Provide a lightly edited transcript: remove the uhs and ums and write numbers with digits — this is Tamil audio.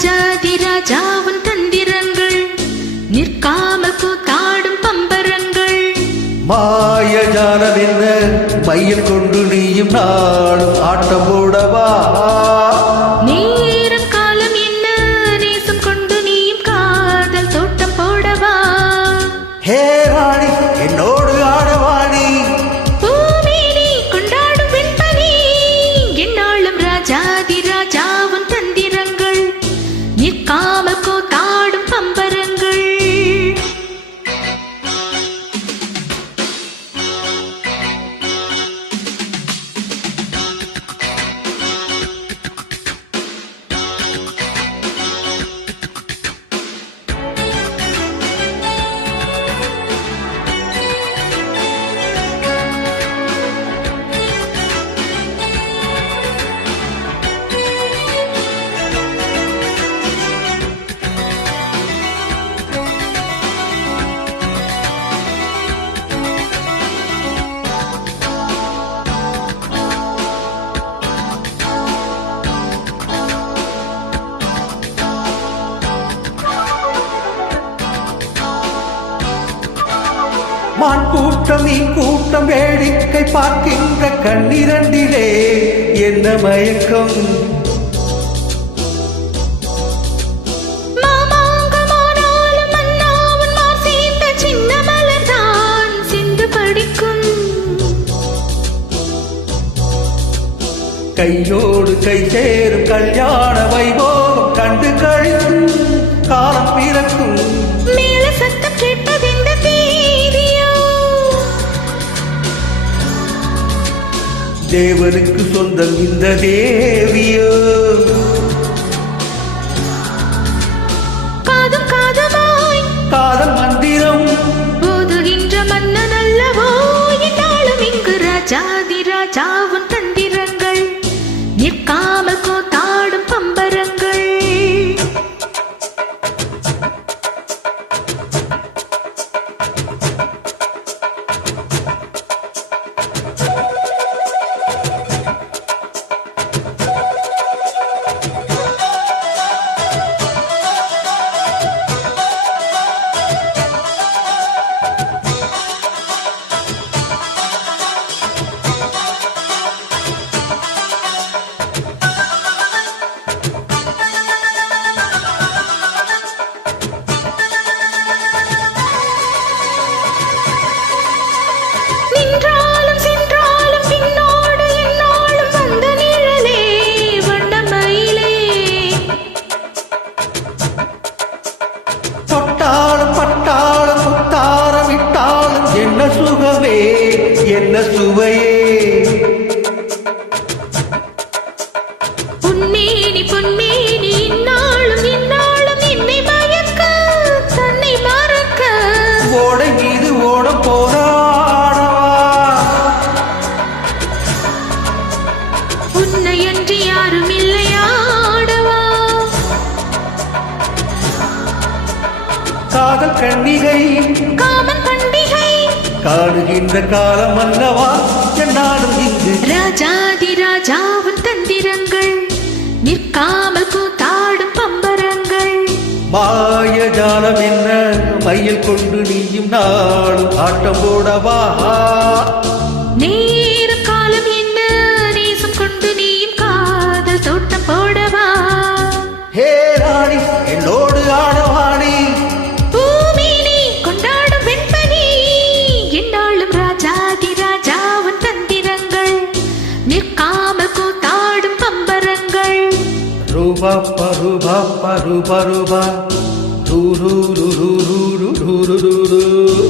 ராஜாதி ராஜாவின் தந்திரங்கள் நிற்காமல் கூத்தாடும் பம்பரங்கள். மாயஜாலம் என்ன மையம் கொண்டு நீயும் நாளும் ஆட்டம் போடவா. நேரம் காலம் என்ன நேசம் கொண்டு நீயும் காதல் தோட்டம் போடவா. ஹே ராணி என்னோடு ஆடவாணி பூமேனி கொண்டாடும் வெண்பனி என்னாலும் ராஜாதி ராஜாவின் தந்திரங்கள் நிற்காமல் கூத்தாடும் பம்பரங்கள். மான் கூட்டம் நீ கூட்டம் வேடிக்கை பார்க்கின்ற கண்ணிரண்டிலே என்ன மயக்கம். கையோடு கை சேரும் கல்யாண வைபோகம் கண்டு கழிக்கும் காலம் பிறக்கும். மேல சத்தம் கேட்பதெந்த தீதியோ தேவனுக்கு சொந்தம் இந்த தேவியோ. காதும் காதமாய் காதல் மந்திரம் போதுகின்ற மன்னன் அல்லவோ என்னாலும் இங்கு ராஜாதி ராஜாவின் தந்திரங்கள் நிற்காமல் கூத்தாடும் பம்பரங்கள். சுகமே என்ன சுவையே. பொன்மேனி பொன்மேனி இந்நாளும் இந்நாளும் என்னை மயக்க தன்னை மறக்க ஓடை மீது ஓட போராடவா. உன்னை அன்றி யாரும் இல்லையாடவா. காதல் கண்ணிகை காமன் பண்டிகை காடுகின்ற காலம் அல்லவா என்னாலும் இங்கு ராஜாதி ராஜாவின் தந்திரங்கள் நிற்காமல் கூத்தாடும் பம்பரங்கள். மாயஜாலம் என்ன மையில் கொண்டு நீயும் நாளும் ஆட்டம் போடவா. நேரம் காலம் என்ன நேசம் கொண்டு நீயும் காதல் தோட்டம் போடவா. ஹே ராணி என்னோடு ஆடவாணி பூமேனி கொண்டாடும் வெண்பனி என்னாலும் ராஜாதி ராஜாவின் தந்திரங்கள் நிற்காமல் கூத்தாடும் பம்பரங்கள். ரூபா பருபா பருபருபா ரூ ரூ ரூ ரூ ரூ ரூ ரூ ரூ.